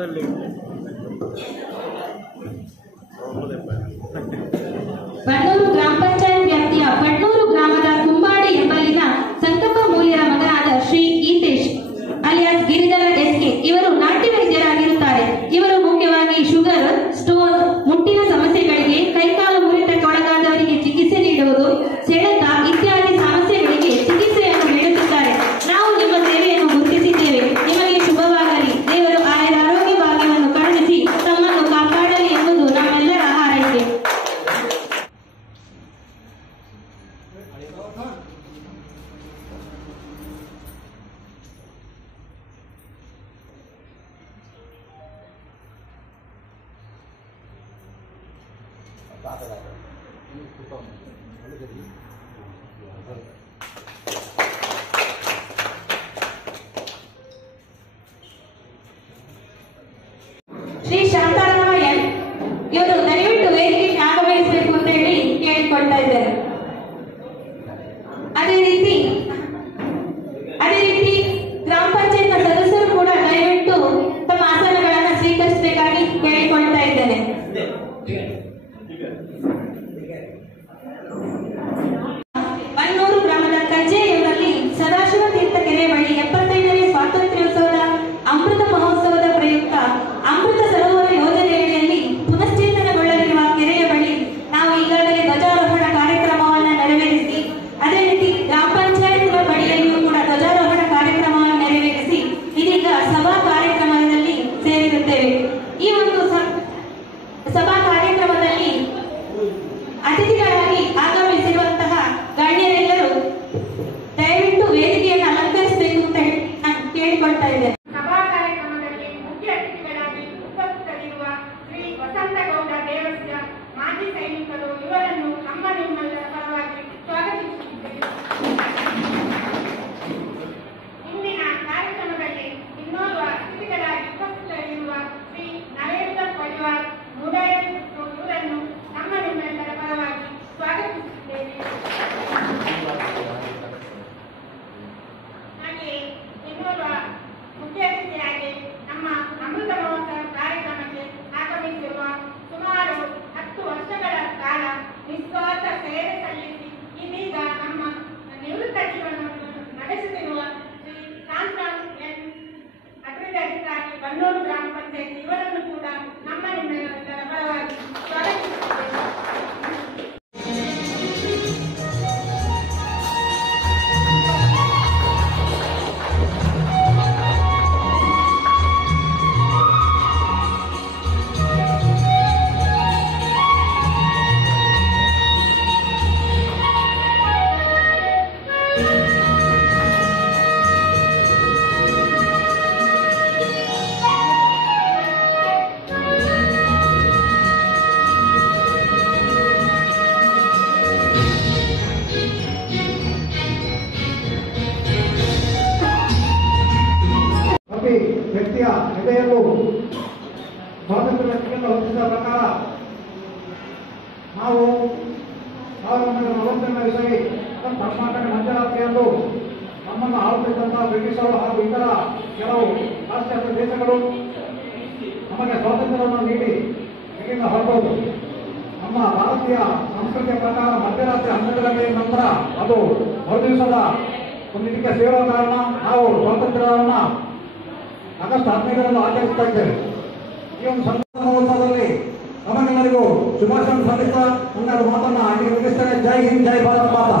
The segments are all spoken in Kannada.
ಬಡ್ನೂರು ಗ್ರಾಮ ಪಂಚಾಯತ್ ವ್ಯಾಪ್ತಿಯ ಬಡ್ನೂರು ಗ್ರಾಮದ ಕುಂಬಾಡಿ ಎಂಬಲ್ಲಿನ ಸಂಕಪ್ಪ ಮೂಲ್ಯರ ಮಗನಾದ ಶ್ರೀ ಗೀತೇಶ್ ಅಲಿಯಾಸ್ ಗಿರಿಧರ ಎಸ್ಕೆ ಇವರು ನಾಟ್ಯ ವೈದ್ಯರಾಗಿರುತ್ತಾರೆ. ಇವರು ಮುಖ್ಯವಾಗಿ ಶುಗರ್, ಸ್ಟೋನ್, ಮುಟ್ಟಿನ ಸಮಸ್ಯೆಗಳಿಗೆ, ಕೈಕಾಲು ಮುರಿತಕ್ಕೆ ಒಳಗಾದವರಿಗೆ ಚಿಕಿತ್ಸೆ ನೀಡುವುದು, ಸೆಳೆತ ಇತ್ಯಾದಿ ಸಮಸ್ಯೆಗಳಿಗೆ ಚಿಕಿತ್ಸೆಯನ್ನು ನೀಡುತ್ತಿದ್ದಾರೆ. ನಾವು ನಿಮ್ಮ ಸೇವೆಯನ್ನು ಗುರುತಿಸಿದ್ದೇವೆ. ನಿಮಗೆ ಶುಭವಾಗಲಿ. ದೇವರು ಆಯುರ ಆರೋಗ್ಯ ಭಾಗ್ಯವನ್ನು ಕರುಣಿಸಿ ತಮ್ಮನ್ನು ಕಾಪಾಡಲಿ ಎಂಬುದು ನಮ್ಮೆಲ್ಲರ ಹಾರೈಕೆ. ಶ್ರೀ ಶಾಂತಾರಾಮ ಎನ್ ಇವರು ದಯವಿಟ್ಟು ವೇದಿಕೆಗೆ ಆಗಮಿಸಬೇಕು ಅಂತ ಹೇಳಿ ಕೇಳಿಕೊಳ್ತಾ ಇದ್ದಾರೆ. ಅದೇ ರೀತಿ ಗ್ರಾಮ ಪಂಚಾಯತ್ ಸದಸ್ಯರು ಕೂಡ ದಯವಿಟ್ಟು ತಮ್ಮ ಆಸನಗಳನ್ನು ಸ್ವೀಕರಿಸಬೇಕಾಗಿ ಕೇಳಿಕೊಳ್ತಾ ಇದ್ದೇನೆ. ಬನ್ನೂರು ಗ್ರಾಮದ ಕಜ್ಜೆ ಎಂಬಲ್ಲಿ ಸದಾಶಿವ ತೀರ್ಥ ಕೆರೆ ಬಳಿ 75ನೇ ಸ್ವಾತಂತ್ರ್ಯೋತ್ಸವದ ಅಮೃತ ಮಹೋತ್ಸವದ ಪ್ರಯುಕ್ತ ಅಮೃತ ಸರೋವರ ಯೋಜನೆಯಡಿಯಲ್ಲಿ ಪುನಶ್ಚೇತನಗೊಳ್ಳಲಿರುವ ಕೆರೆಯ ಬಳಿ ನಾವು ಈಗಾಗಲೇ ಧ್ವಜಾರೋಹಣ ಕಾರ್ಯಕ್ರಮವನ್ನು ನೆರವೇರಿಸಿ, ಅದೇ ರೀತಿ ಗ್ರಾಮ ಪಂಚಾಯತ್ ಬಳಿಯಲ್ಲಿಯೂ ಕೂಡ ಧ್ವಜಾರೋಹಣ ಕಾರ್ಯಕ್ರಮವನ್ನು ನೆರವೇರಿಸಿ ಇದೀಗ ಸಭಾ ಕಾರ್ಯಕ್ರಮದಲ್ಲಿ ಸೇರಿರುತ್ತೇವೆ. ಈ ಒಂದು ಸಭಾ ಕಾರ್ಯಕ್ರಮದಲ್ಲಿ ಅತಿಥಿಗಳಾಗಿ ಆಗಮಿಸಿರುವಂತಹ ಗಣ್ಯರೆಲ್ಲರೂ ದಯವಿಟ್ಟು ವೇದಿಕೆಯನ್ನು ಅಲಂಕರಿಸಬೇಕು ಅಂತ ನಾನು ಕೇಳಿಕೊಳ್ತಾ ಇದ್ದೇನೆ. ಸಭಾ ಕಾರ್ಯಕ್ರಮದಲ್ಲಿ ಮುಖ್ಯ ಅತಿಥಿಗಳಾಗಿ ಉಪಸ್ಥಿತರಿರುವ ಶ್ರೀ ವಸಂತಗೌಡ ದೇವಸ್ಯ ಮಾಜಿ ಸೈನಿಕರು ಇವರನ್ನು ನಿಮ್ಮೆಲ್ಲರ ಪರವಾಗಿ ಸ್ವಾಗತಿಸುತ್ತಿದ್ದೇವೆ. ಇಂದಿನ ಕಾರ್ಯಕ್ರಮದಲ್ಲಿ ಇನ್ನೋರ್ವ ಅತಿಥಿಗಳಾಗಿ ಉಪಸ್ಥಿತರಿರುವ ಶ್ರೀ ನರೇಂದ್ರ ಪರಿವಾರ್ ಮುಡಾಯರ್ ಇವರನ್ನು ನಿಮ್ಮೆಲ್ಲರ ಪರವಾಗಿ ಸ್ವಾಗತಿಸುತ್ತೇವೆ. ಹಾಗೆಯೇ ಇನ್ನೋರ್ವ ಮುಖ್ಯ ಅತಿಥಿಯಾಗಿ ನಮ್ಮ ಅಮೃತ ಮಹೋತ್ಸವ ಕಾರ್ಯಕ್ರಮಕ್ಕೆ ಆಗಮಿಸಿರುವ ಸುಮಾರು 10 ವರ್ಷಗಳ ಕಾಲ ನಿಸ್ವಾರ್ಥ ಸೇವೆ ಸಲ್ಲಿಸಿ ಇದೀಗ ನಮ್ಮ ನಿವೃತ್ತ ಜೀವನವನ್ನು ನಡೆಸುತ್ತಿರುವ ಶ್ರೀ ಶಾಂತಾರಾಮ್ ಎನ್ ಅಭಿವೃದ್ಧಿ ಅಧಿಕಾರಿ ಬನ್ನೂರು ಗ್ರಾಮ ಪಂಚಾಯತ್ ಇವರನ್ನು ಕೂಡ ನಿಮ್ಮೆಲ್ಲರ ಪರವಾಗಿ ಸ್ವಾಗತಿಸುತ್ತೇವೆ. ವ್ಯಕ್ತಿಯ ಹೃದಯವು ಸ್ವಾತಂತ್ರ್ಯ ಹೊಂದಿದ ಪ್ರಕಾರ ನಾವು 1940ನೇ ಇಸವಿ ಕರ್ನಾಟಕ ಮಧ್ಯರಾತ್ರಿಯಂದು ನಮ್ಮನ್ನು ಆಳುತ್ತಿದ್ದಂತಹ ಬ್ರಿಟಿಷರು ಹಾಗೂ ಇತರ ಕೆಲವು ಪಾಶ್ಚಾತ್ಯ ದೇಶಗಳು ನಮಗೆ ಸ್ವಾತಂತ್ರ್ಯವನ್ನು ನೀಡಿ ಇಲ್ಲಿಂದ ಹೊರಟೋದು. ನಮ್ಮ ಭಾರತೀಯ ಸಂಸ್ಕೃತಿಯ ಪ್ರಕಾರ ಮಧ್ಯರಾತ್ರಿ 12 ಗಂಟೆಯ ನಂತರ ಅದು ಮರುದಿವಸದ ಒಂದು ಇದಕ್ಕೆ ಸೇರುವ ಕಾರಣ ನಾವು ಸ್ವಾತಂತ್ರ್ಯವನ್ನು ಆಗಸ್ಟ್ 15ರಂದು ಆಚರಿಸ್ತಾ ಇದ್ದೇವೆ. ಈ ಒಂದು ಸಂದರ್ಭ ಮಹೋತ್ಸವದಲ್ಲಿ ನಮಗೆಲ್ಲರಿಗೂ ಶುಭಾಶಯ ಸಲ್ಲಿಸುತ್ತಾ ಒಂದೆರಡು ಮಾತನ್ನ ಮುಗಿಸ್ತೇನೆ. ಜೈ ಹಿಂದ್, ಜೈ ಭಾರತ್ ಮಾತಾ.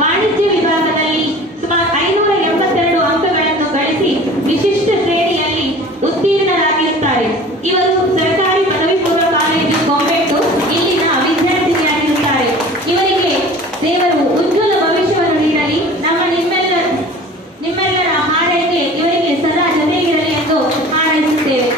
ವಾಣಿಜ್ಯ ವಿಭಾಗದಲ್ಲಿ ಸುಮಾರು 582 ಅಂಕಗಳನ್ನು ಗಳಿಸಿ ವಿಶಿಷ್ಟ ಶ್ರೇಣಿಯಲ್ಲಿ ಉತ್ತೀರ್ಣರಾಗಿರುತ್ತಾರೆ. ಇವರು ಸರ್ಕಾರಿ ಪದವಿ ಪೂರ್ವ ಕಾಲೇಜು ಗೊಂಬೆಟ್ಟು ಇಲ್ಲಿನ ವಿದ್ಯಾರ್ಥಿನಿಯಾಗಿರುತ್ತಾರೆ. ಇವರಿಗೆ ದೇವರು ಉಜ್ವಲ ಭವಿಷ್ಯವನ್ನು ನೀಡಲಿ. ನಿಮ್ಮೆಲ್ಲರ ಹಾರೈಕೆ ಇವರಿಗೆ ಸದಾ ಜೊತೆಗಿರಲಿ ಎಂದು ಹಾರೈಸುತ್ತೇವೆ.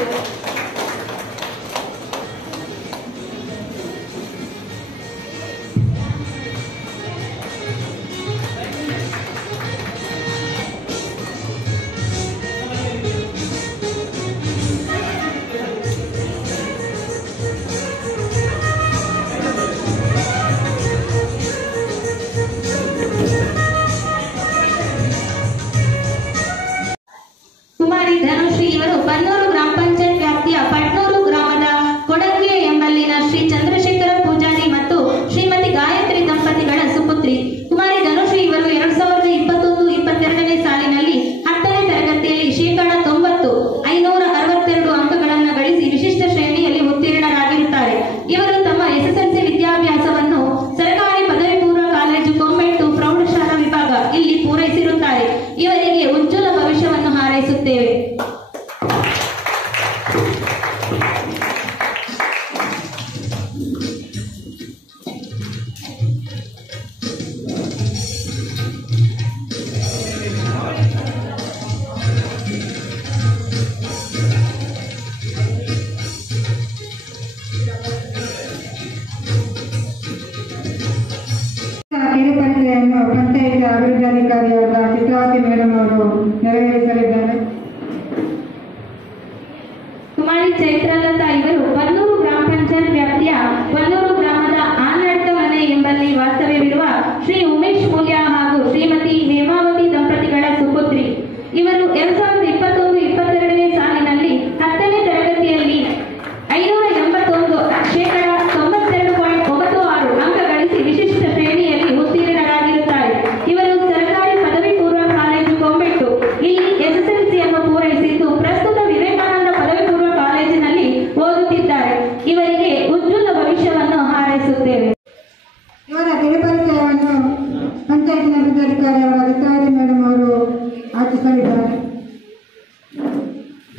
ಕಿರುಪರಿಚೆಯನ್ನು ಪಂಚಾಯತ್ ಅಭಿವೃದ್ಧಿಯಾಧಿಕಾರಿಯಾದ ಚಿತ್ರಾವತಿ ಮೇಡಮ್ ಅವರು ನೆರವೇರಿಸಲಿದ್ದಾರೆ. ಕುಮಾರಿ ಚೈತ್ರಲತಾ ಇವರು ಬನ್ನೂರು ಗ್ರಾಮ ಪಂಚಾಯತ್ ವ್ಯಾಪ್ತಿಯ ಬನ್ನೂರು ಗ್ರಾಮದ ಆನಡ್ಕ ಮನೆ ಎಂಬಲ್ಲಿ ವಾಸ್ತವ್ಯವಿರುವ ಶ್ರೀ ಉಮೇಶ್ ಮೂಲ್ಯ ಹಾಗೂ ಶ್ರೀಮತಿ ಹೇಮಾವತಿ ದಂಪತಿಗಳ ಸುಪುತ್ರಿ. ಇವರು 2021-22ನೇ ಸಾಲಿನಲ್ಲಿ 10ನೇ ತರಗತಿಯಲ್ಲಿ 581 ಶೇಕಡ 92.96 ಅಂಕ ಗಳಿಸಿ ವಿಶಿಷ್ಟ ಶ್ರೇಣಿಯಲ್ಲಿ ಉತ್ತೀರ್ಣರಾಗಿರುತ್ತಾರೆ. ಇವರು ಸರ್ಕಾರಿ ಪದವಿ ಪೂರ್ವ ಕಾಲೇಜು ಕೊಂಬೆಟ್ಟು ಇಲ್ಲಿ ಎಸ್ಎಸ್ಎಲ್ಸಿಯನ್ನು ಪೂರೈಸಿದ್ದು ಪ್ರಸ್ತುತ ವಿವೇಕಾನಂದ ಪದವಿ ಪೂರ್ವ ಕಾಲೇಜಿನಲ್ಲಿ ಓದುತ್ತಿದ್ದಾರೆ. ಇವರಿಗೆ ಉಜ್ವಲ ಭವಿಷ್ಯವನ್ನು ಹಾರೈಸುತ್ತೇವೆ. ಇವರ ಕಿರುಪರಿಚಯವನ್ನು ಪಂಚಾಯತ್ ಅಭಿವೃದ್ಧಿಯಾಧಿಕಾರಿಯಾದ ಚಿತ್ರಾವತಿ ಮೇಡಮ್ ಅವರು ಆಚರಿಸಲಿದ್ದಾರೆ.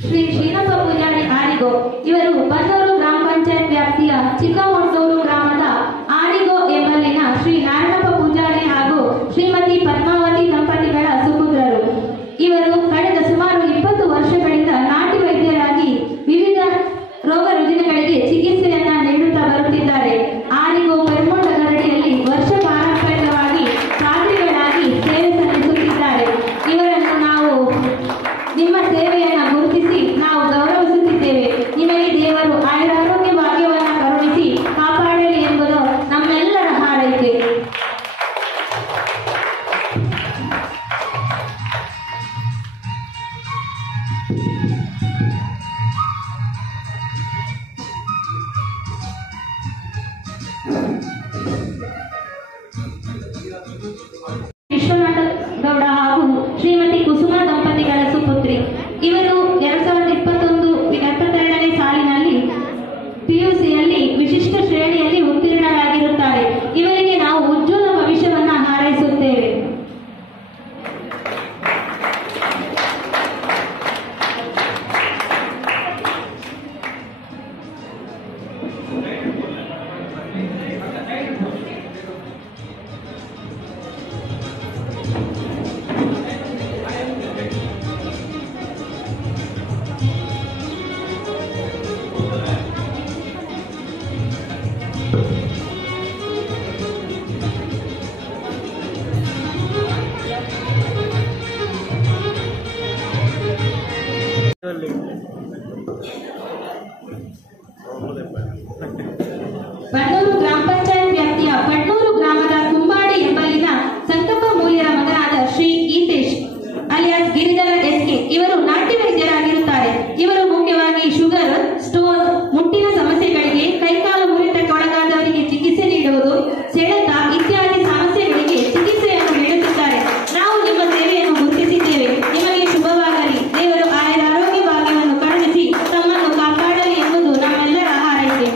ಶ್ರೀ ಶ್ರೀನಪ್ಪ ಪೂಜಾರಿ ಆಡಿಗೋ ಇವರು ಬನ್ನೂರು ಗ್ರಾಮ ಪಂಚಾಯತ್ ವ್ಯಾಪ್ತಿಯ ಚಿಕ್ಕಮೊಟ್ಟೂರು ಗ್ರಾಮದ ಆಡಿಗೋ ಎಂಬಲ್ಲಿನ ಶ್ರೀ ನಾರಾಯಣಪ್ಪ ಪೂಜಾರಿ ಹಾಗೂ ಶ್ರೀಮತಿ ಪದ್ಮಾವತಿ ದಂಪತಿಗಳ ಸುಪುತ್ರರು. ಇವರು ಕಳೆದ ಸುಮಾರು 20 ವರ್ಷಗಳಿಂದ ನಾಟಿ ವೈದ್ಯರಾಗಿ ವಿವಿಧ ರೋಗ ರುಜಿನಗಳಿಗೆ ಚಿಕಿತ್ಸೆಯನ್ನ ನೀಡುತ್ತಾ ಬರುತ್ತಿದ್ದಾರೆ. ಆಡಿಗೋ ಪೆರ್ಮೊಂಡ ಗರಡಿಯಲ್ಲಿ ವರ್ಷ ಪಾರಂಪರಿಕವಾಗಿ ಸಾಧನೆಗಳಾಗಿ ಸೇವೆ ಸಲ್ಲಿಸುತ್ತಿದ್ದಾರೆ. ಇವರನ್ನು ನಾವು ನಿಮ್ಮ ಸೇವೆಯನ್ನು ಗುರುತಿಸಿ ನಾವು ಗೌರವಿಸುತ್ತಿದ್ದೇವೆ. ನಿಮಗೆ ದೇವರು ಆಯುರಾರೋಗ್ಯ ಭಾಗ್ಯವನ್ನು ಕರುಣಿಸಿ ಕಾಪಾಡಲಿ ಎಂಬುದು ನಮ್ಮೆಲ್ಲರ ಹಾರೈಕೆ. ವಿಶ್ವನಾಥ ಗೌಡ ಹಾಗೂ ಶ್ರೀಮತಿ ಕುಸುಮಾ ದಂಪತಿಗಳ ಸುಪುತ್ರಿ. ಇವರು 2021-22ನೇ ಸಾಲಿನಲ್ಲಿ ಪಿಯುಸಿಯಲ್ಲಿ ವಿಶಿಷ್ಟ ಶ್ರೇಣಿಯಲ್ಲಿ ಉತ್ತೀರ್ಣರಾಗಿರುತ್ತಾರೆ. ಇವರಿಗೆ ನಾವು ಉಜ್ವಲ ಭವಿಷ್ಯವನ್ನು ಹಾರೈಸುತ್ತೇವೆ. ಬನ್ನೂರು ಗ್ರಾಮ ಪಂಚಾಯತ್ ವ್ಯಾಪ್ತಿಯ ಬಡ್ನೂರು ಗ್ರಾಮದ ಕುಂಬಾಡಿ ಎಂಬಲ್ಲಿನ ಸಂಕಪ್ಪ ಮೂಲ್ಯರ ಮಗನಾದ ಶ್ರೀ ಈತೇಶ್ ಅಲಿಯಾಸ್ ಗಿರಿಧರ ಎಸ್ಕೆ ಇವರು ನಾಟಿ ವೈದ್ಯರಾಗಿರುತ್ತಾರೆ. ಇವರು ಮುಖ್ಯವಾಗಿ ಶುಗರ್, ಸ್ಟೋನ್, ಮುಟ್ಟಿನ ಸಮಸ್ಯೆಗಳಿಗೆ, ಕೈಕಾಲು ಮುರಿತಕ್ಕೆ ಒಳಗಾದವರಿಗೆ ಚಿಕಿತ್ಸೆ ನೀಡುವುದು, ಸೆಳೆತ ಇತ್ಯಾದಿ ಸಮಸ್ಯೆಗಳಿಗೆ ಚಿಕಿತ್ಸೆಯನ್ನು ನೀಡುತ್ತಿದ್ದಾರೆ. ನಾವು ನಿಮ್ಮ ಸೇವೆಯನ್ನು ಗುರುತಿಸಿದ್ದೇವೆ. ನಿಮಗೆ ಶುಭವಾಗಲಿ. ದೇವರು ಆಯುರಾರೋಗ್ಯ ಭಾಗ್ಯವನ್ನು ಕರುಣಿಸಿ ತಮ್ಮನ್ನು ಕಾಪಾಡಲಿ ಎಂಬುದು ನಮ್ಮೆಲ್ಲರ ಹಾರೈಕೆ.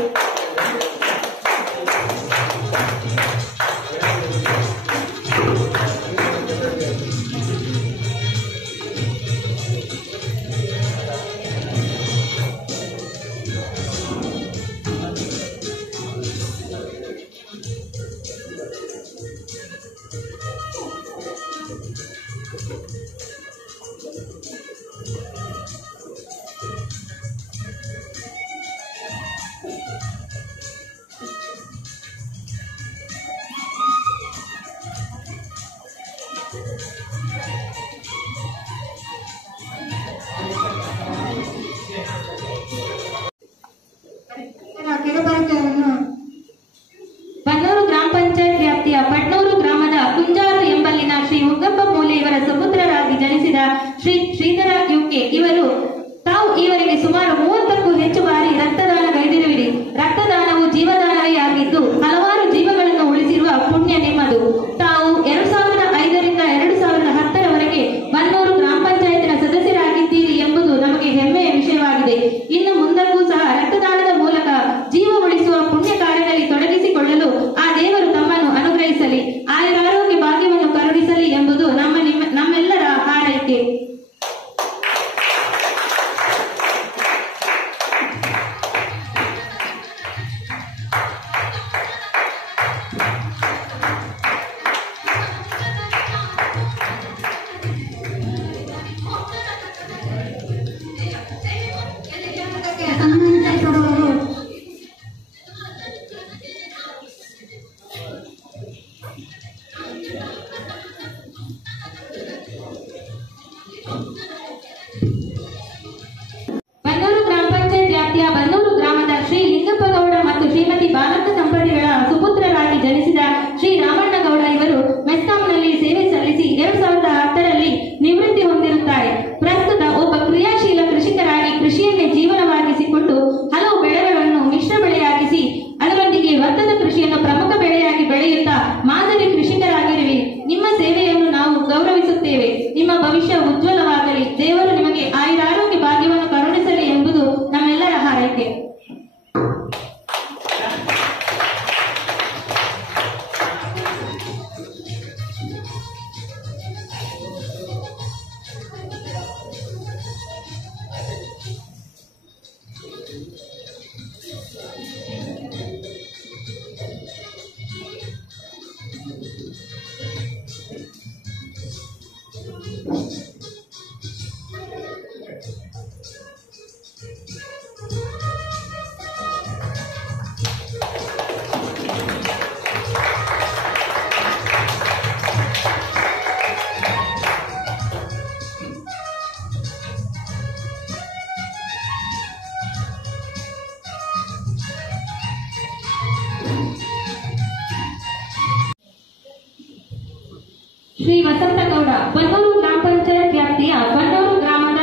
ಶ್ರೀ ವಸಂತಗೌಡ ಬನ್ನೂರು ಗ್ರಾಮ ಪಂಚಾಯತ್ ವ್ಯಾಪ್ತಿಯ ಬನ್ನೂರು ಗ್ರಾಮದ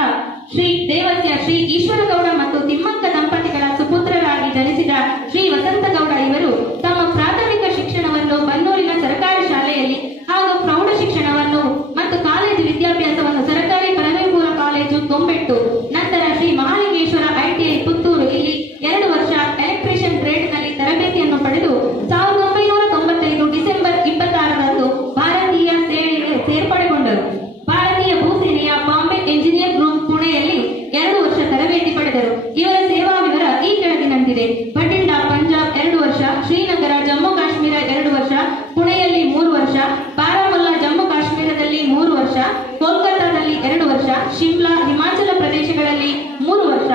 ಶ್ರೀ ದೇವಸ್ಯ ಶ್ರೀ ಈಶ್ವರಗೌಡ ಮತ್ತು ತಿಮ್ಮಕ್ಕ ದಂಪತಿಗಳ ಸುಪುತ್ರರಾಗಿ ಜನಿಸಿದ ಶ್ರೀ ವಸಂತಗೌಡ ಇವರು ತಮ್ಮ ಪ್ರಾಥಮಿಕ ಶಿಕ್ಷಣವನ್ನು ಬನ್ನೂರಿನ ಸರ್ಕಾರಿ ಶಾಲೆಯಲ್ಲಿ ಹಾಗೂ ಪ್ರೌಢ ಶಿಕ್ಷಣವನ್ನು ಮತ್ತು ಕಾಲೇಜು ವಿದ್ಯಾಭ್ಯಾಸವನ್ನು ಸರ್ಕಾರಿ ಪದವಿ ಪೂರ್ವ ಕಾಲೇಜು ಕೊಂಬೆಟ್ಟು, ನಂತರ ಶ್ರೀ ಮಹಾಲಿಂಗೇಶ್ವರ ಐಟಿಐ ಪುತ್ತೂರು ಇಲ್ಲಿ 2 ವರ್ಷ ಎಲೆಕ್ಟ್ರಿಷಿಯನ್ ಟ್ರೇಡ್ನಲ್ಲಿ ತರಬೇತಿಯನ್ನು ಪಡೆದು 1995 ಡಿಸೆಂಬರ್ 26ರಂದು ಭಾರತೀಯ ಸೇನೆಗೆ ಸೇರ್ಪಡೆಗೊಂಡರು. ಭಾರತೀಯ ಭೂಸೇನೆಯ ಬಾಂಬೆ ಎಂಜಿನಿಯರ್ ಗ್ರೂಪ್ ಪುಣೆಯಲ್ಲಿ 2 ವರ್ಷ ತರಬೇತಿ ಪಡೆದರು. ಇವರ ಸೇವಾ ವಿವರ ಈ ಕೆಳಗಿನಂತಿದೆ. ಬಠಿಂಡಾ ಪಂಜಾಬ್ 2 ವರ್ಷ, ಶ್ರೀನಗರ ಜಮ್ಮು ಕಾಶ್ಮೀರ 2 ವರ್ಷ, ಪುಣೆಯಲ್ಲಿ 3 ವರ್ಷ, ಬಾರಾಮುಲ್ಲಾ ಜಮ್ಮು ಕಾಶ್ಮೀರದಲ್ಲಿ 3 ವರ್ಷ, ಕೋಲ್ಕತ್ತಾದಲ್ಲಿ 2 ವರ್ಷ, ಶಿಮ್ಲಾ ಹಿಮಾಚಲ ಪ್ರದೇಶಗಳಲ್ಲಿ 3 ವರ್ಷ,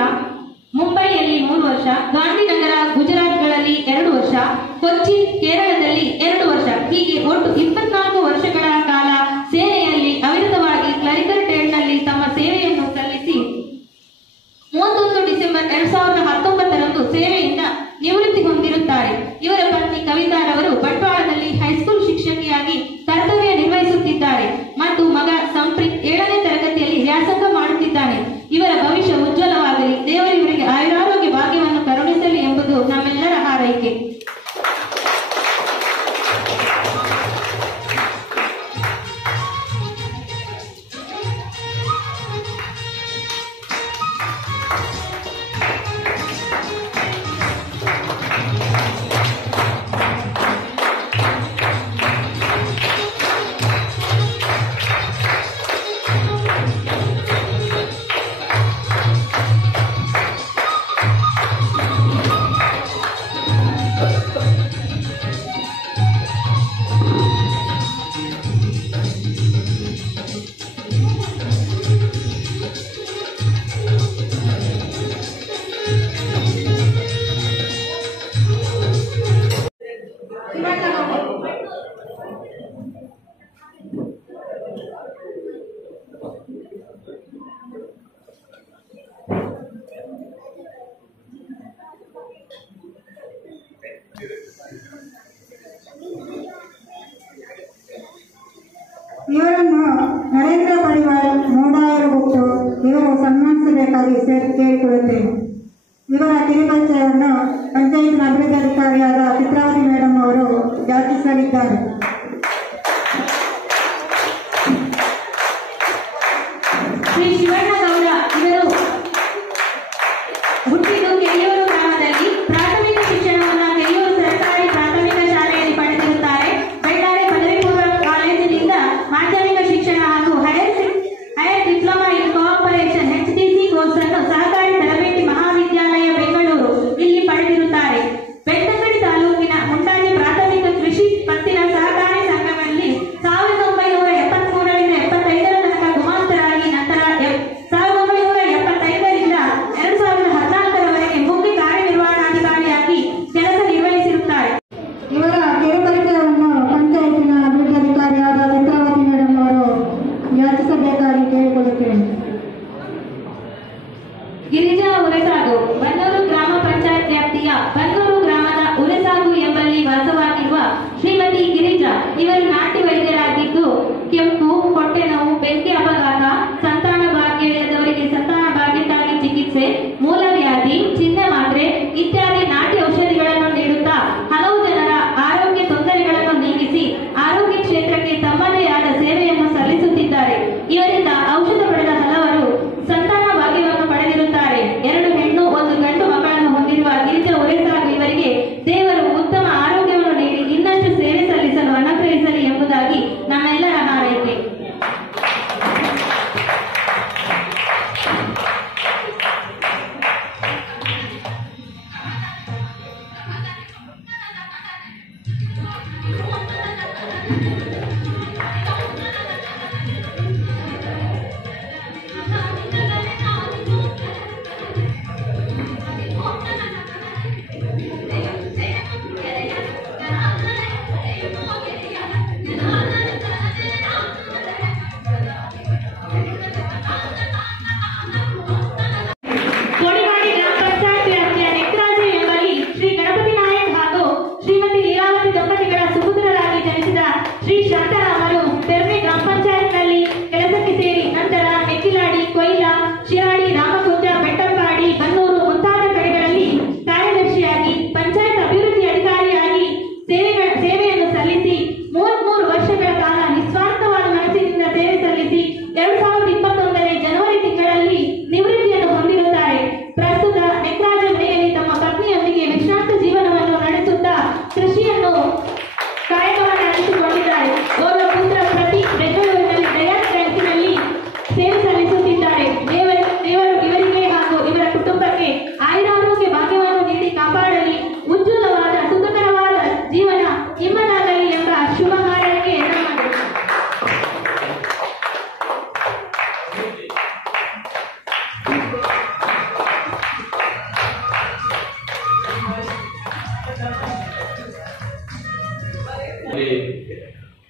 ಮುಂಬೈಯಲ್ಲಿ 3 ವರ್ಷ, ಗಾಂಧಿನಗರ ಗುಜರಾತ್ಗಳಲ್ಲಿ 2 ವರ್ಷ, ಕೊಚ್ಚಿ ಕೇರಳದಲ್ಲಿ 2 ವರ್ಷ, ಹೀಗೆ ಒಟ್ಟು 24 ವರ್ಷಗಳ ಕಾಲ ಸೇನೆಯಲ್ಲಿ ಅವಿರತವಾಗಿ ಕ್ಲರಿಕಲ್ ಟ್ರೇಡ್ನಲ್ಲಿ ತಮ್ಮ ಸೇವೆಯನ್ನು ಸಲ್ಲಿಸಿ 31 ಡಿಸೆಂಬರ್ 2019ರಂದು ಸೇವೆಯಿಂದ ನಿವೃತ್ತಿ ಹೊಂದಿರುತ್ತಾರೆ. ಇವರ ಪತ್ನಿ ಕವಿತಾರವರು ಬಂಟ್ವಾಳದಲ್ಲಿ ಹೈಸ್ಕೂಲ್ ಶಿಕ್ಷಕಿಯಾಗಿ ಕರ್ತವ್ಯ ನಿರ್ವಹಿಸುತ್ತಿದ್ದಾರೆ ಮತ್ತು ಮಗ ಸಂಪ್ರೀತ್ 7ನೇ ತರಗತಿಯಲ್ಲಿ ವ್ಯಾಸಂಗ ಮಾಡುತ್ತಿದ್ದಾನೆ. ಇವರ ಭವಿಷ್ಯ ಉಜ್ವಲವಾಗಲಿ, ದೇವರು ಇವರಿಗೆ ಆಯುರಾರೋಗ್ಯ ಭಾಗ್ಯವನ್ನು ಕರುಣಿಸಲಿ ಎಂಬುದು ನಮ್ಮೆಲ್ಲರ ಹಾರೈಕೆ. ಇವರನ್ನು ನರೇಂದ್ರ ಪರಿವಾರ ಮೂಡಾಯರು ಬಿಟ್ಟು ಇವರು ಸನ್ಮಾನಿಸಬೇಕಾಗಿ ಕೇಳಿಕೊಳ್ಳುತ್ತೇನೆ. ಇವರ ಕಿರುಪರಿಚಯವನ್ನು ಪಂಚಾಯತ್ನ ಅಭಿವೃದ್ಧಿ ಅಧಿಕಾರಿಯಾದ ಚಿತ್ರಾವತಿ ಮೇಡಮ್ ಅವರು ಯಾಚಿಸಲಿದ್ದಾರೆ. ಶ್ರೀ ಶಿವಣ್ಣಗೌಡ ಇವರು ಹುಟ್ಟಿದ್ದು ಕೆರಿಯೂರು ಗ್ರಾಮದಲ್ಲಿ. ಪ್ರಾಥಮಿಕ ಶಿಕ್ಷಣವನ್ನು ಕೆರಿಯೂರು ಸರ್ಕಾರಿ ಪ್ರಾಥಮಿಕ ಶಾಲೆಯಲ್ಲಿ ಪಡೆದಿರುತ್ತಾರೆ. ಬೆಳ್ಳಾರಿ ಪದವಿ ಪೂರ್ವ ಕಾಲೇಜಿನಿಂದ ಮಾಧ್ಯಮಿಕ ಶಿಕ್ಷಣ ಹಾಗೂ higher diploma in cooperation HDC course ಅನ್ನು ಸಹಕಾರಿ ತರಬೇತಿ ಮಹಾವಿದ್ಯಾಲಯ ಬೆಂಗಳೂರು ಇಲ್ಲಿ ಪಡೆದಿರುತ್ತಾರೆ. ಬೆಳ್ತಂಗಡಿ ತಾಲೂಕಿನ ಮುಂಡಾಣಿ ಪ್ರಾಥಮಿಕ ಕೃಷಿ ಪತ್ತಿನ ಸಹಕಾರಿ ಸಂಘಗಳಲ್ಲಿ 1973ರಿಂದ 75ರ ತನಕ ಗುಮಾಸ್ತರಾಗಿ, ನಂತರ 1975ರಿಂದ 2014ರವರೆಗೆ ಮುಖ್ಯ ಕಾರ್ಯನಿರ್ವಹಣಾಧಿಕಾರಿಯಾಗಿ ಕೆಲಸ ನಿರ್ವಹಿಸಿರುತ್ತಾರೆ. ಇವರ ಕಿರುಪರಿಚಯವನ್ನು ಪಂಚಾಯತಿನ ಅಭಿವೃದ್ಧಿ ಅಧಿಕಾರಿಯಾದ ಚಿತ್ರಾವತಿ ಮೇಡಮ್ ಅವರು ಯಾಚಿಸಬೇಕಾಗಿ ಕೇಳಿಕೊಳ್ಳುತ್ತೇನೆ. ಗಿರಿಜಾ ಉರೆಸಾಗು ಬನ್ನೂರು ಗ್ರಾಮ ಪಂಚಾಯತ್ ವ್ಯಾಪ್ತಿಯ ಬನ್ನೂರು ಗ್ರಾಮದ ಉರೆಸಾಗು ಎಂಬಲ್ಲಿ ವಾಸವಾಗಿರುವ ಶ್ರೀಮತಿ ಗಿರಿಜಾ ಇವರು ನಾಟಿ ವೈದ್ಯರಾಗಿದ್ದು, ಕೆಂಪು, ಹೊಟ್ಟೆ ನೋವು, ಬೆಂಕಿ ಅಪಘಾತ, ಸಂತಾನ ಭಾಗ್ಯ ಇಲ್ಲದವರಿಗೆ ಸಂತಾನ ಭಾಗ್ಯಕ್ಕಾಗಿ ಚಿಕಿತ್ಸೆ, ಮೂಲವ್ಯಾಧಿ, ಚಿಹ್ನೆ ಮಾತ್ರೆ ಇತ್ಯಾದಿ ನಾಟಿ ಔಷಧಿಗಳನ್ನು ನೀಡುತ್ತಾ ಹಲವು ಜನರ ಆರೋಗ್ಯ ತೊಂದರೆಗಳನ್ನು ನೀಗಿಸಿ ಆರೋಗ್ಯ ಕ್ಷೇತ್ರಕ್ಕೆ ತಮ್ಮದೇ ಆದ ಸೇವೆಯನ್ನು ಸಲ್ಲಿಸುತ್ತಿದ್ದಾರೆ. ಇವರಿಂದ ಔಷಧ ಪಡೆದ ಹಲವರು ಸಂತಾನ ಭಾಗ್ಯವನ್ನು ಪಡೆದಿರುತ್ತಾರೆ. 2 ಹೆಣ್ಣು 1 ಗಂಡು ಮಕ್ಕಳನ್ನು ಹೊಂದಿರುವ ಗಿರಿಜಾ ಉರೆಸಾಗು ಇವರಿಗೆ ದೇವರು ಉತ್ತಮ ಆರೋಗ್ಯವನ್ನು ನೀಡಿ ಇನ್ನಷ್ಟು ಸೇವೆ ಸಲ್ಲಿಸಲು ಅನುಗ್ರಹಿಸಲಿ ಎಂಬುದಾಗಿ ನಮ್ಮೆಲ್ಲರ ಹಾರೈಕೆ.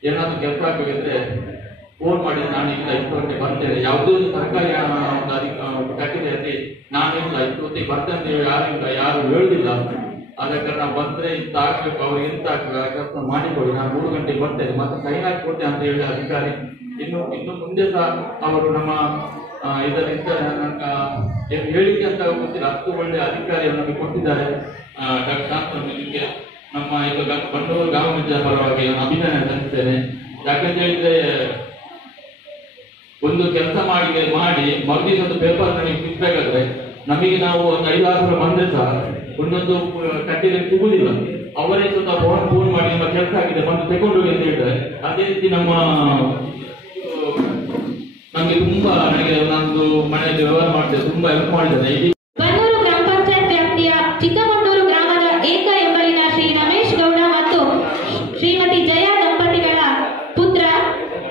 ಏನಾದ್ರು ಕೆಲಸ ಆಗಬೇಕಿದ್ರೆ ಫೋನ್ ಮಾಡಿ ನಾನು ಇಲ್ಲ 10 ಗಂಟೆ ಬರ್ತೇನೆ, ಯಾವುದೋ ಒಂದು ಸರ್ಕಾರಿ ಕಚೇರಿಯಲ್ಲಿ ನಾನು ಇಲ್ಲ 10 ಹೊತ್ತಿಗೆ ಬರ್ತೇನೆ ಅಂತ ಯಾರು ಹೇಳುದಿಲ್ಲ. ಆದ ಕಾರಣ ಬಂದ್ರೆ ಇಂತ ಆಗ್ಬೇಕು, ಅವ್ರಿಗೆ ಎಂತ ಕೆಲಸ ಮಾಡಿಕೊಡಿ, ನಾನು 3 ಗಂಟೆಗೆ ಬರ್ತೇನೆ ಮತ್ತೆ ಸೈನ್ ಹಾಕಿ ಕೊಡ್ತೇನೆ ಅಂತ ಹೇಳಿ ಅಧಿಕಾರಿ ಇನ್ನು ಮುಂದೆ ಸಹ ಅವರು ನಮ್ಮ ಇದರಿಂದ ಹೇಳಿಕೆ ಅಂತ ಗೊತ್ತಿಲ್ಲ, ಅಷ್ಟು ಒಳ್ಳೆ ಅಧಿಕಾರಿಯನ್ನು ನಮಗೆ ಕೊಟ್ಟಿದ್ದಾರೆ. ಡಾಕ್ಟರ್ ಇದಕ್ಕೆ ನಮ್ಮ ಇದು ಬಂಡೂರು ಗ್ರಾಮ ಪಂಚಾಯತ್ ಪರವಾಗಿ ಅಭಿನಂದನೆ ಸಲ್ಲಿಸ್ತೇನೆ. ಯಾಕಂತ ಹೇಳಿದ್ರೆ ಒಂದು ಕೆಲಸ ಮಾಡಿ ಮಗುವಿನ ಒಂದು ಪೇಪರ್ ನಮಗೆ ಸಿಗ್ಬೇಕಾದ್ರೆ ನಮಗೆ ನಾವು ಒಂದು 5-6 ಬಂದ್ರೆ ಸಹ ಒಂದೊಂದು ಕಟ್ಟೆಗೆ ಸಿಗುವುದಿಲ್ಲ. ಅವರೇ ಸ್ವತಃ ಫೋನ್ ಮಾಡಿ ನಮ್ಮ ಕೆಲಸ ಆಗಿದೆ ಬಂದು ತಗೊಂಡು ಹೋಗಿ ಅಂತ ಹೇಳ್ತಾರೆ. ಅದೇ ರೀತಿ ನಮಗೆ ತುಂಬಾ ನಂದು ಮನೆಯಲ್ಲಿ ವ್ಯವಹಾರ ಮಾಡ್ತೇವೆ, ತುಂಬಾ ಹೆಲ್ಪ್ ಮಾಡಿದ್ದಾರೆ. ಬನ್ನೂರು ಗ್ರಾಮ ಪಂಚಾಯತ್ ವ್ಯಾಪ್ತಿಯ ಚಿಕ್ಕಮಂಡೂರು ಗ್ರಾಮದ ಏಕ ಎಂಬಲಿನ ಶ್ರೀ ರಮೇಶ್ ಗೌಡ ಮತ್ತು ಶ್ರೀಮತಿ ಜಯ ದಂಪತಿಗಳ ಪುತ್ರ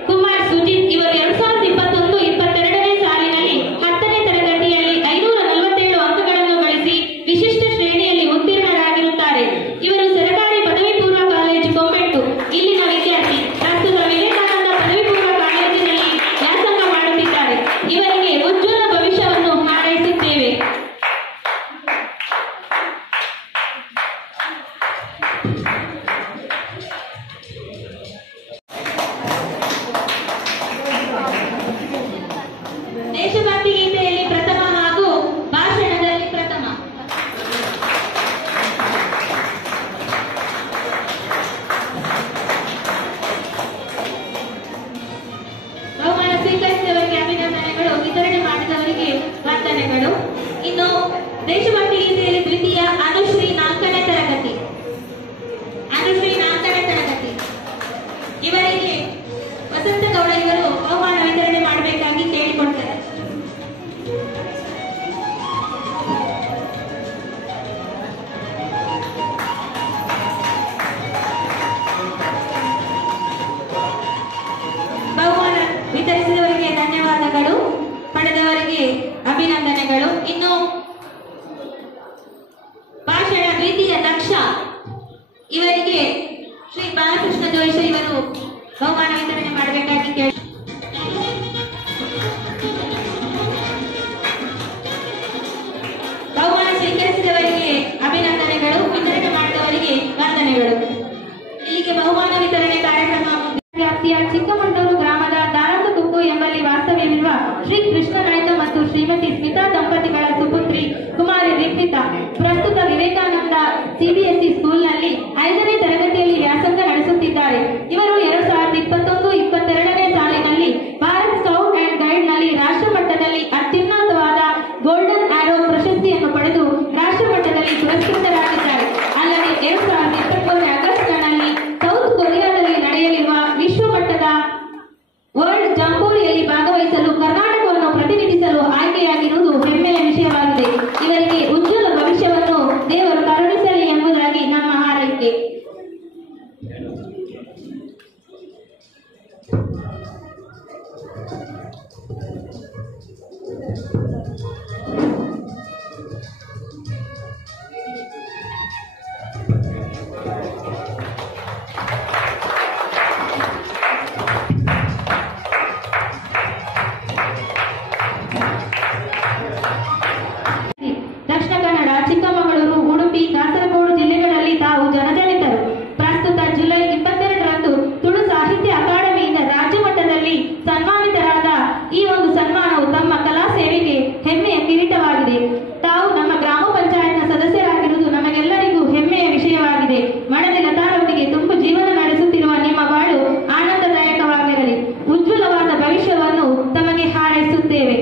ಕುಮಾರ್ ಸುಜಿತ್ ಇವರು 2021-22ನೇ ಸಾಲಿನಲ್ಲಿ 10ನೇ ತರಗತಿಯಲ್ಲಿ 547 ಅಂಕಗಳನ್ನು ಗಳಿಸಿ ವಿಶಿಷ್ಟ ಶ್ರೇಣಿಯಲ್ಲಿ ಉತ್ತೀರ್ಣರಾಗಿರುತ್ತಾರೆ. ಇವರು ಸರ್ಕಾರಿ ಪದವಿ ಪೂರ್ವ ಕಾಲೇಜು ಕೊಮ್ಮೆಟ್ಟು ಇಲ್ಲಿನ ವಿದ್ಯಾರ್ಥಿ. ಪ್ರಸ್ತುತ ವಿವೇಕಾನಂದ ಪದವಿ ಪೂರ್ವ ಕಾಲೇಜಿನಲ್ಲಿ ವ್ಯಾಸಂಗ ಮಾಡುತ್ತಿದ್ದಾರೆ. ಇವರಿಗೆ ಉಜ್ವಲ ಭವಿಷ್ಯವನ್ನು ಹಾರೈಸುತ್ತೇವೆ. ದೇಶಭಕ್ತಿ ಗೀತೆಯಲ್ಲಿ ಪ್ರಥಮ ಹಾಗೂ ಭಾಷಣದಲ್ಲಿ ಪ್ರಥಮ. ಬಹುಮಾನ ಸ್ವೀಕರಿಸಿದವರಿಗೆ ಅಭಿನಂದನೆಗಳು, ವಿತರಣೆ ಮಾಡಿದವರಿಗೆ ವಂದನೆಗಳು. ಇನ್ನು ದೇಶಭಕ್ತಿ ಗೀತೆಯಲ್ಲಿ ದ್ವಿತೀಯ ಅನುಶ್ರೀ 4ನೇ ತರಗತಿ. ಇವರಿಗೆ ವಸಂತ ಗೌಡ ಇವರು ಬಹುಮಾನ ವಿತರಣೆ ಮಾಡಬೇಕಾಗಿ ಕೇಳಿಕೊಳ್ತಾರೆ. ಬಹುಮಾನ ವಿತರಿಸಿದವರಿಗೆ ಧನ್ಯವಾದಗಳು, ಪಡೆದವರಿಗೆ ಅಭಿನಂದನೆಗಳು. ಇನ್ನು ಭಾಷಣ ದ್ವಿತೀಯ ದಕ್ಷ ಇವರಿಗೆ ಶ್ರೀ ಬಾಲಕೃಷ್ಣ ಜೋಶಿ ಇವರು ಬಹುಮಾನ ವಿತರಣೆ ಮಾಡಬೇಕಾಗಿ ಕೇಳಿ. ಬಹುಮಾನ ಸ್ವೀಕರಿಸಿದವರಿಗೆ ಅಭಿನಂದನೆಗಳು, ವಿತರಣೆ ಮಾಡಿದವರಿಗೆ ವಂದನೆಗಳು. ಇಲ್ಲಿಗೆ ಬಹುಮಾನ ವಿತರಣೆ ಕಾರ್ಯಕ್ರಮ ವ್ಯಾಪ್ತಿಯ ಚಿಕ್ಕಮಂಡೂರು ಗ್ರಾಮದ ದಾರಂಗತುಪ್ಪು ಎಂಬಲ್ಲಿ ವಾಸ್ತವ್ಯವಿರುವ ಶ್ರೀ ಕೃಷ್ಣ ನಾಯ್ಕ ಮತ್ತು ಶ್ರೀಮತಿ ಸ್ಮಿತಾ ದಂಪತಿಗಳ ಸುಪುತ್ರಿ ಕುಮಾರಿ ರಿಕ್ವಿತಾ ಪ್ರಸ್ತುತ ವಿವೇಕಾನಂದ ಸಿಬಿಎಸ್ಇ ಸ್ಕೂಲ್ನಲ್ಲಿ 5ನೇ ತರಗತಿಯಲ್ಲಿ ವ್ಯಾಸಂಗ ನಡೆಸುತ್ತಿದ್ದಾರೆ. ಇವರು 2021-22ನೇ ಸಾಲಿನಲ್ಲಿ ಭಾರತ್ ಸ್ಕೌಟ್ ಅಂಡ್ ಗೈಡ್ ನಲ್ಲಿ ರಾಷ್ಟ್ರ ಮಟ್ಟದಲ್ಲಿ ಅತ್ಯುನ್ನತವಾದ ಗೋಲ್ಡನ್ ಆರೋ ಪ್ರಶಸ್ತಿಯನ್ನು ಪಡೆದು ರಾಷ್ಟ್ರ ಮಟ್ಟದಲ್ಲಿ ಪುರಸ್ಕೃತರಾಗಿದ್ದಾರೆ. ಅಲ್ಲದೆ 2023 ಆಗಸ್ಟ್ನಲ್ಲಿ ಸೌತ್ ಕೊರಿಯಾದಲ್ಲಿ ನಡೆಯಲಿರುವ ವಿಶ್ವ ಮಟ್ಟದ ವರ್ಲ್ಡ್ ಜಾಂಬೋರಿಯಲ್ಲಿ ಭಾಗವಹಿಸಲು ಕರ್ನಾಟಕವನ್ನು ಪ್ರತಿನಿಧಿಸಲು ಆಯ್ಕೆಯಾಗಿರುವುದು ಹೆಮ್ಮೆಯ ವಿಷಯವಾಗಿದೆ. ಇವರಿಗೆ ಉಜ್ವಲ ಭವಿಷ್ಯವನ್ನು ದೇವರು ಕರುಣಿಸಲಿ ಎಂಬುದಾಗಿ ನಮ್ಮ ಹಾರೈಕೆ. ದಕ್ಷಿಣ ಕನ್ನಡ, ಚಿಕ್ಕಮಗಳೂರು, ಉಡುಪಿ, ಕಾಸರಗೋಡು ಜಿಲ್ಲೆಗಳಲ್ಲಿ ತಾವು ಜನಜನಿತರು. ಪ್ರಸ್ತುತ ಜುಲೈ 22ರಂದು ತುಳು ಸಾಹಿತ್ಯ ಅಕಾಡೆಮಿಯಿಂದ ರಾಜ್ಯ ಮಟ್ಟದಲ್ಲಿ ಸನ್ಮಾನಿತರಾದ ಈ ಒಂದು ಸನ್ಮಾನವು ತಮ್ಮ ಕಲಾ ಸೇವೆಗೆ ಹೆಮ್ಮೆಯ ಕಿರೀಟವಾಗಿದೆ. ತಾವು ನಮ್ಮ ಗ್ರಾಮ ಪಂಚಾಯತ್ನ ಸದಸ್ಯರಾಗಿರುವುದು ನಮಗೆಲ್ಲರಿಗೂ ಹೆಮ್ಮೆಯ ವಿಷಯವಾಗಿದೆ. ಮಡದಿ ಲತಾರೊಂದಿಗೆ ತುಂಬು ಜೀವನ ನಡೆಸುತ್ತಿರುವ ನಿಮ್ಮ ಬಾಳು ಆನಂದದಾಯಕವಾಗಿರಲಿ. ಉಜ್ವಲವಾದ ಭವಿಷ್ಯವನ್ನು ತಮಗೆ ಹಾರೈಸುತ್ತೇವೆ.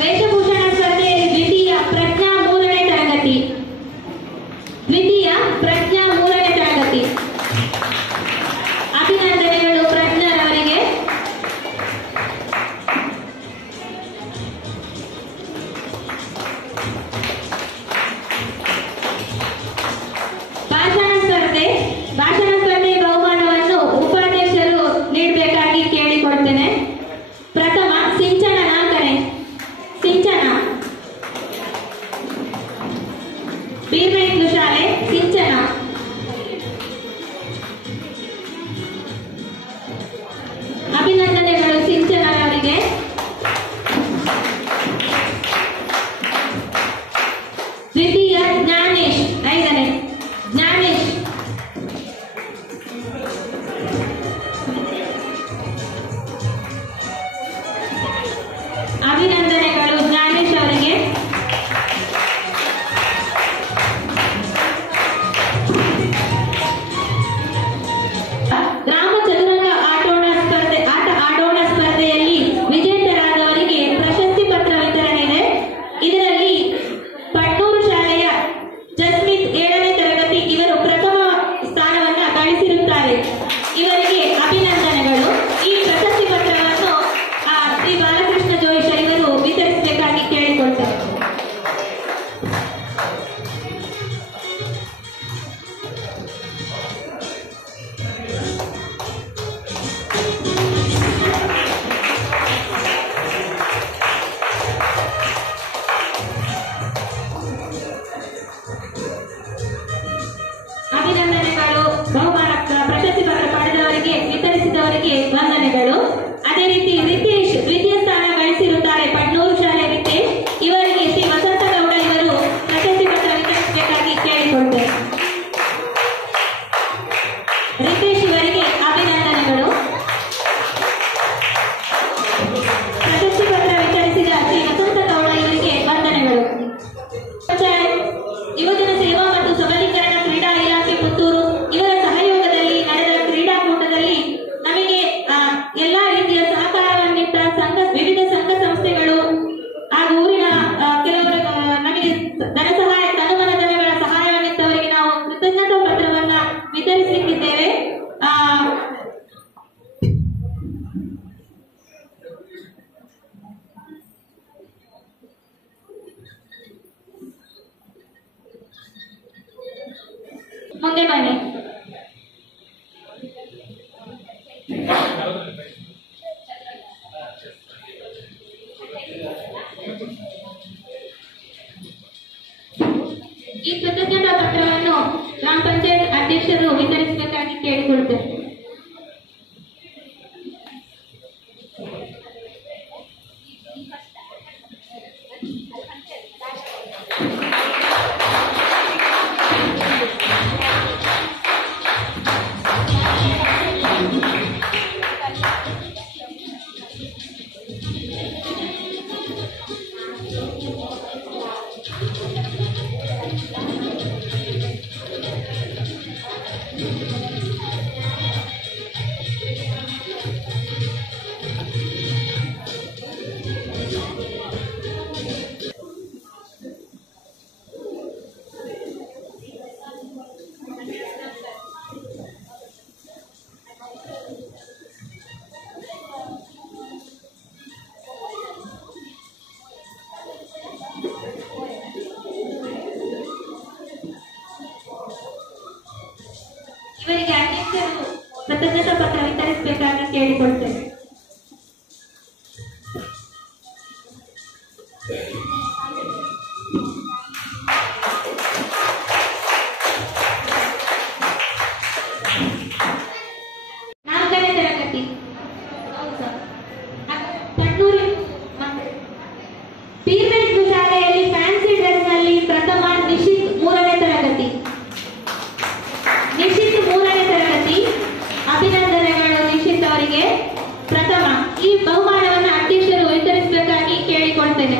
ವೇಷಭೂಷಣ ಸ್ಪರ್ಧೆಯಲ್ಲಿ ದ್ವಿತೀಯ ಪ್ರಜ್ಞಾ 3ನೇ ತರಗತಿ. ಅಭಿನಂದನೆಗಳು ಪ್ರಜ್ಞಾರವರಿಗೆ. ಭಾಷಣ ಸ್ಪರ್ಧೆ ಬಹುಮಾನವನ್ನು ಉಪಾಧ್ಯಕ್ಷರು ನೀಡಬೇಕಾಗಿ ಕೇಳಿಕೊಡ್ತೇನೆ. ಪ್ರಥಮ ಸಿಂಚನ ನಾಲ್ಕನೇ. ಸಿಂಚನ ಬೀರ್ಮೇಟ್ಲು ಶಾಲೆ. ಸಿಂಚನ ಅಭಿನಂದನೆಗಳು ಸಿಂಚನ ಅವರಿಗೆ. ದ್ವಿತೀಯ ಜ್ಞಾನೇಶ್ 5ನೇ. ಜ್ಞಾನೇಶ್ ಅಭಿನಂದನೆಗಳು ಜ್ಞಾನೇಶ್ ಅವರಿಗೆ. ಗ್ರಾಮ ಚದುರಂಗ ಆಟ ಆಡೋಣ ಸ್ಪರ್ಧೆಯಲ್ಲಿ ವಿಜೇತರಾದವರಿಗೆ ಪ್ರಶಸ್ತಿ ಪತ್ರ ವಿತರಣೆ ಇದೆ. ಇದರಲ್ಲಿ ಪಟ್ನೂರು ಶಾಲೆಯ ಜಸ್ಮಿತ್ 7ನೇ ತರಗತಿ ಇವರು ಪ್ರಥಮ ಸ್ಥಾನವನ್ನು ಗಳಿಸಿರುತ್ತಾರೆ. ಇವರಿಗೆ ಅಭಿನಂದನೆಗಳು. ಈ ಪ್ರಶಸ್ತಿ ಪತ್ರವನ್ನು ಶ್ರೀ ಬಾಲಕೃಷ್ಣ ಜೋಯಿಸ ಇವರು ವಿತರಿಸಬೇಕಾಗಿ ಕೇಳಿಕೊಳ್ತಾರೆ. ಅಭಿನಂದನೆಗಳು. ಬಹುಮಾನ ಪ್ರಶಸ್ತಿ ಪತ್ರ ಪಡೆದವರಿಗೆ ವಿತರಿಸಿದವರಿಗೆ ವಂದನೆಗಳು. ಅದೇ ರೀತಿ ರಿತೇಶ್ ದ್ವಿತೀಯ ಸ್ಥಾನ ಗಳಿಸಿರುತ್ತಾರೆ. ಪಟ್ನೂರು ಶಾಲೆ ರಿತೇಶ್ ಇವರಿಗೆ ಶ್ರೀ ವಸಂತಗೌಡ ಇವರು ಪ್ರಶಸ್ತಿ ಪತ್ರ ವಿತರಿಸಬೇಕಾಗಿ ಕೇಳಿಕೊಳ್ತೇವೆ. ರಿತೇಶ್ ಇವರಿಗೆ ಅಭಿನಂದನೆಗಳು. ಪ್ರಶಸ್ತಿ ಪತ್ರ ವಿತರಿಸಿದ ಶ್ರೀ ವಸಂತಗೌಡ ಇವರಿಗೆ ವಂದನೆಗಳು. ಯುವಜನ ಸೇವಾ ಮತ್ತು ಸಬಲೀಕರಣ ಕ್ರೀಡಾ ಇಲಾಖೆ ಪುತ್ತೂರು ಇವರ ಸಹಯೋಗದಲ್ಲಿ ನಡೆದ ಕ್ರೀಡಾಕೂಟದಲ್ಲಿ ನಮಗೆ ಎಲ್ಲಾ ರೀತಿಯ ಸಹಕಾರವನ್ನಿತ್ತ ವಿವಿಧ ಸಂಘ ಸಂಸ್ಥೆಗಳು ಹಾಗೂ ಊರಿನ ಕೆಲವರು ನಮಗೆ ಧನ ಸಹಾಯ ತನುಮನ ಧನಗಳ ಸಹಾಯವನ್ನಿತ್ತವರಿಗೆ ನಾವು ಕೃತಜ್ಞತಾ ಪತ್ರವನ್ನ ವಿತರಿಸಲಿಕ್ಕಿದ್ದೇವೆ. ಮುಂದೆ ಬನ್ನಿ. ಈ ಕೃತಜ್ಞತಾ ಪತ್ರವನ್ನು ಗ್ರಾಮ ಪಂಚಾಯತ್ ಅಧ್ಯಕ್ಷರು ವಿತರಿಸಬೇಕಾಗಿ ಕೇಳಿಕೊಳ್ತೇವೆ. ಇವರಿಗೆ ಅಧ್ಯಕ್ಷರು ಕೃತಜ್ಞತಾ ಪತ್ರ ವಿತರಿಸಬೇಕಾಗಿ ಕೇಳಿಕೊಳ್ತೇವೆ. ನಾಲ್ಕನೇ ತರಗತಿ ಪಟ್ನೂರು ಬೀರ್ಮೇಟ್ಲು ಶಾಲೆಯಲ್ಲಿ ಫ್ಯಾನ್ಸಿ ಡ್ರೆಸ್ ನಲ್ಲಿ ಪ್ರಥಮ ನಿಶಿತ್ 3ನೇ ತರಗತಿ. ನಿಶಿತ್ 3ನೇ ತರಗತಿ. ಅಭಿನಂದನೆಗಳು ನಿಶಿತ್ ಅವರಿಗೆ. ಪ್ರಥಮ ಈ ಬಹುಮಾನವನ್ನು ಅಧ್ಯಕ್ಷರು ವಿತರಿಸಬೇಕಾಗಿ ಕೇಳಿಕೊಳ್ತೇನೆ.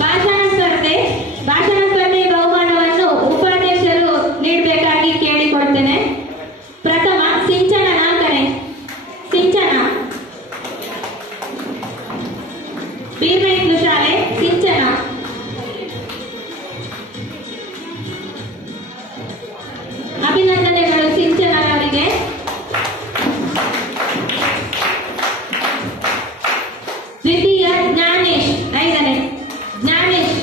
ಭಾಷಣ ಸ್ಪರ್ಧೆ ಬಹುಮಾನವನ್ನು ಉಪಾಧ್ಯಕ್ಷರು ನೀಡಬೇಕಾಗಿ ಕೇಳಿಕೊಳ್ತೇನೆ. ಪ್ರಥಮ ಸಿಂಚನ ನಾಲ್ಕನೇ ಸಿಂಚನ ಬೀರ್ನೈತ್ಲು ಶಾಲೆ ಸಿಂಚನ. ಅಭಿನಂದನೆಗಳು ಸಿಂಚನ ಅವರಿಗೆ. ದ್ವಿತೀಯ ಜ್ಞಾನೇಶ್ ಐದನೇ ಜ್ಞಾನೇಶ್.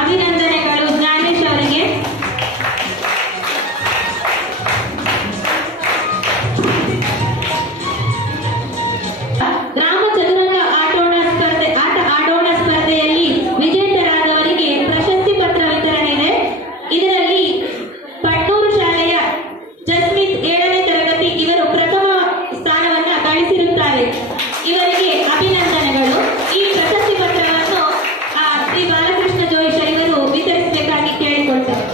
ಅಭಿನಂದನೆಗಳು ಜ್ಞಾನೇಶ್ ಅವರಿಗೆ. ಗ್ರಾಮ ಚದುರಂಗ ಆಟ ಆಡೋಣ ಸ್ಪರ್ಧೆಯಲ್ಲಿ ವಿಜೇತರಾದವರಿಗೆ ಪ್ರಶಸ್ತಿ ಪತ್ರ ವಿತರಣೆ ಇದೆ. ಇದರಲ್ಲಿ ಪಟ್ನೂರು ಶಾಲೆಯ ಜಸ್ಮಿತ್ 7ನೇ ತರಗತಿ ಇವರು ಪ್ರಥಮ ಸ್ಥಾನವನ್ನು ಗಳಿಸಿರುತ್ತಾರೆ. ಇವರಿಗೆ ಅಭಿನಂದನೆಗಳು. ಈ ಪ್ರಶಸ್ತಿ ಪತ್ರವನ್ನು ಶ್ರೀ ಬಾಲಕೃಷ್ಣ ಜೋಯಿಸ ಇವರು ವಿತರಿಸಬೇಕಾಗಿ ಕೇಳಿಕೊಳ್ತಾರೆ.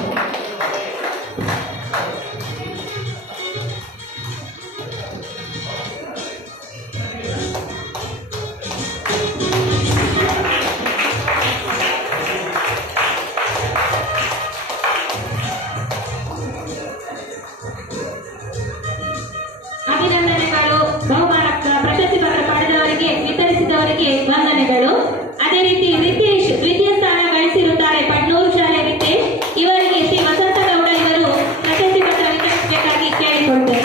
ಅಭಿನಂದನೆಗಳು. ಬಹುಮಾನ ಪ್ರಶಸ್ತಿ ಪತ್ರ ಪಡೆದವರಿಗೆ ವಿತರಿಸಿದವರಿಗೆ ವಂದನೆಗಳು. ಅದೇ ರೀತಿ ರಿತೇಶ್ ದ್ವಿತೀಯ ಸ್ಥಾನ ಗಳಿಸಿರುತ್ತಾರೆ. ಪಟ್ನೂರು ಶಾಲೆ ರಿತೇಶ್ ಇವರಿಗೆ ಶ್ರೀ ವಸಂತಗೌಡ ಇವರು ಪ್ರಶಸ್ತಿ ಪತ್ರ ವಿತರಿಸಬೇಕಾಗಿ ಕೇಳಿಕೊಳ್ತೇವೆ.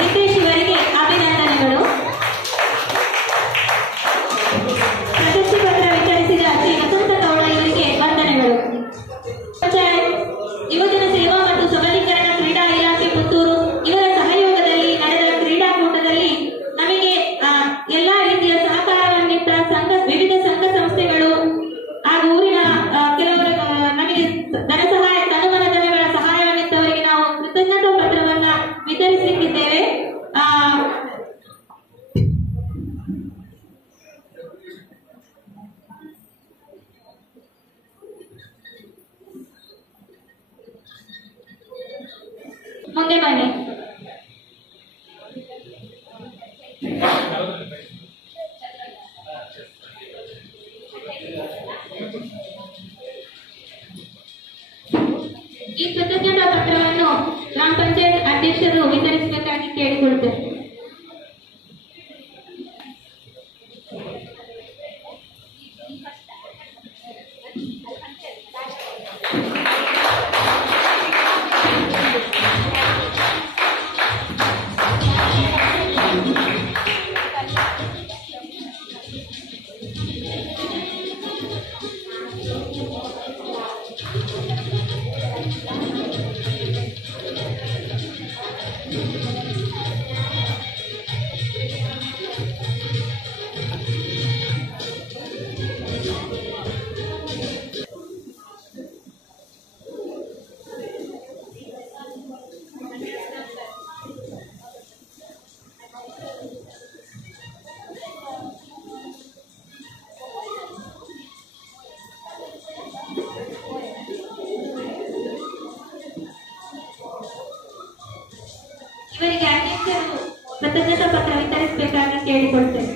ರಿತೇಶ್ ಇವರಿಗೆ ಅಭಿನಂದನೆಗಳು. ಪ್ರಶಸ್ತಿ ಪತ್ರ ವಿತರಿಸಿದ ಶ್ರೀ ವಸಂತಗೌಡ ಇವರಿಗೆ ವಂದನೆಗಳು. ಯುವಜನ ಸೇವಾ ಮತ್ತು ಸಬಲೀಕರಣ ಕ್ರೀಡಾ ಇಲಾಖೆ ಪುತ್ತೂರು ಇವರ ಸಹಯೋಗದಲ್ಲಿ ನಡೆದ ಕ್ರೀಡಾಕೂಟದಲ್ಲಿ ನಮಗೆ ಎಲ್ಲಾ ರೀತಿಯ ಸಹಕಾರವನ್ನಿತ್ತ ವಿವಿಧ ಸಂಘ ಸಂಸ್ಥೆಗಳು ಹಾಗೂ ಊರಿನ ಕೆಲವರು ನಮಗೆ ಧನ ಸಹಾಯ ತನುಮನಧನಗಳ ಸಹಾಯವನ್ನಿತ್ತವರಿಗೆ ನಾವು ಕೃತಜ್ಞತಾ ಪತ್ರವನ್ನ ವಿತರಿಸಲಿಕ್ಕಿದ್ದೇವೆ. ಮುಂದೆ ಬನ್ನಿ. ಈ ಕೃತಜ್ಞತಾ ಪತ್ರವನ್ನು ಗ್ರಾಮ ಪಂಚಾಯತ್ ಅಧ್ಯಕ್ಷರು ವಿತರಿಸಬೇಕಾಗಿ ಕೇಳಿಕೊಳ್ತೇವೆ. ಇವರಿಗೆ ಅಧ್ಯಕ್ಷರು ಕೃತಜ್ಞತಾ ಪತ್ರ ವಿತರಿಸಬೇಕಾಗಿ ಕೇಳಿಕೊಳ್ತೇವೆ.